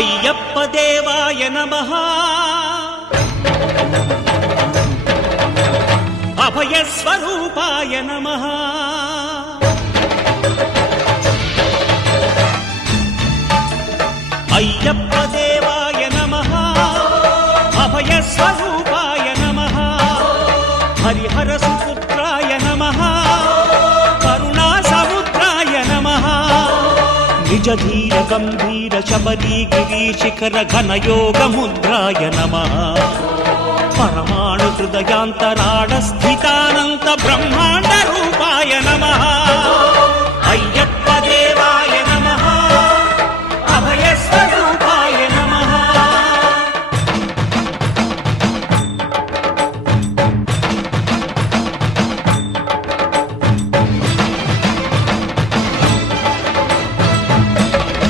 అయ్యప్ప దేవాయ నమః అభయ స్వరూపాయ నమః అయ్యప్ప దేవాయ నమః అభయ స్వరూపాయ నమః హరిహర సుపుత్రాయ నమః కరుణా సముద్రాయ నమః నిజ ధీర గంభీర శబరీ గిరి శిఖర ఘన యోగ ముద్రాయ నమః పరమాణు హృదయాంతరాళ స్థితానంత బ్రహ్మాండ